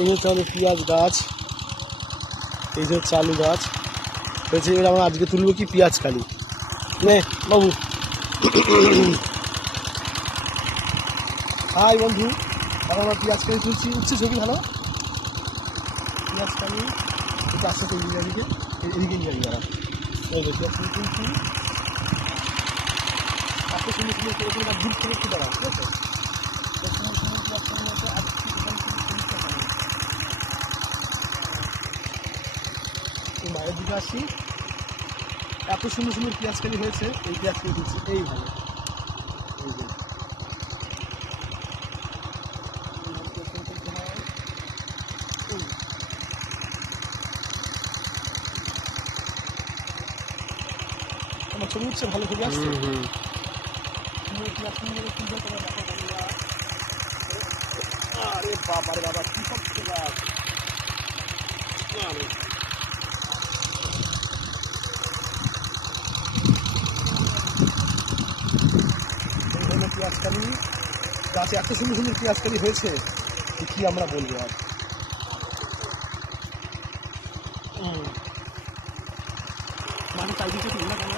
এই হচ্ছে আমাদের পেঁয়াজ গাছ, এই যে হচ্ছে আলু গাছ হয়েছে। এবার আমরা আজকে তুলবো কি পেঁয়াজ কালি। নে বাবু। হাই বন্ধু, এখন আমরা পেঁয়াজ কালি তুলছি। উঠছে ছবি ভালো। পেঁয়াজ কালি একটু আসতে তো এদিকে এদিকে নিয়ে যাবি। এই যে পেঁয়াজ কালি তুলছি। এত সুন্দর সুন্দর করে ওখানে দূর থেকে একটু দাঁড়া, ঠিক আছে? সুন্দর সুন্দর পেঁয়াজ কালি আছে। আর বাইরের দিকে আসি, এত সুন্দর সুন্দর পেঁয়াজ কালি হয়েছে। এই পেঁয়াজ কালি তুলছি এই ভালো। এই যে আমার ছবি উঠছে, ভালো ছবি আসছে। আরে বাবা রে বাবা, কি সব গাছ! পেঁয়াজকালি গাছে এত সুন্দর সুন্দর পেঁয়াজকালি হয়েছে, কি আমরা বলবো আর। মানে চারিদিকে তুল না কেন?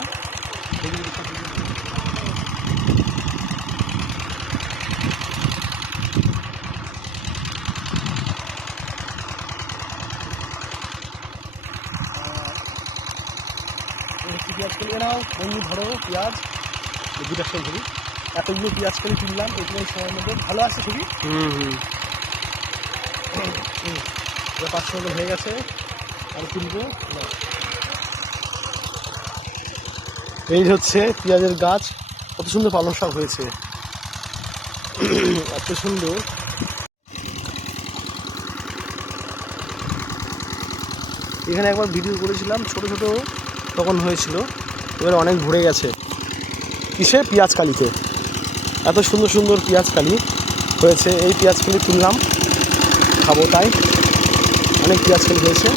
পেঁয়াজ কালি এরাও বন্ধু ধরো পেঁয়াজ দুটা সব ধরি। এতগুলো পেঁয়াজ কালি তুললাম এইটুকু সময়ের মধ্যে। ভালো আছে ছবি। এটা 5 মিনিট হয়ে গেছে, আর তুলবো না। এই হচ্ছে পেঁয়াজের গাছ, কত সুন্দর পালং শাক হয়েছে, এত সুন্দর। এখানে একবার ভিডিও করেছিলাম ছোট ছোট তখন হয়েছিল, এবার অনেক ভরে গেছে। কিসে? পেঁয়াজ কালিতে। এত সুন্দর সুন্দর পেঁয়াজ কালি হয়েছে। এই পেঁয়াজ কালি তুললাম, খাবো তাই। অনেক পেঁয়াজ কালি হয়েছে।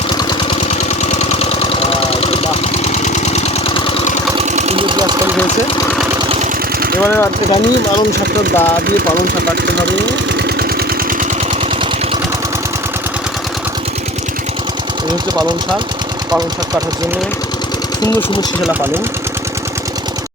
বাহ, সুন্দর পেঁয়াজ কালি হয়েছে। এবারে এখানে পালং শাকটা দা দিয়ে পালং শাক কাটতে হবে। এই হচ্ছে পালং শাক। পালং শাক কাটার জন্য সুন্দর সুন্দর শিশালা পালেন।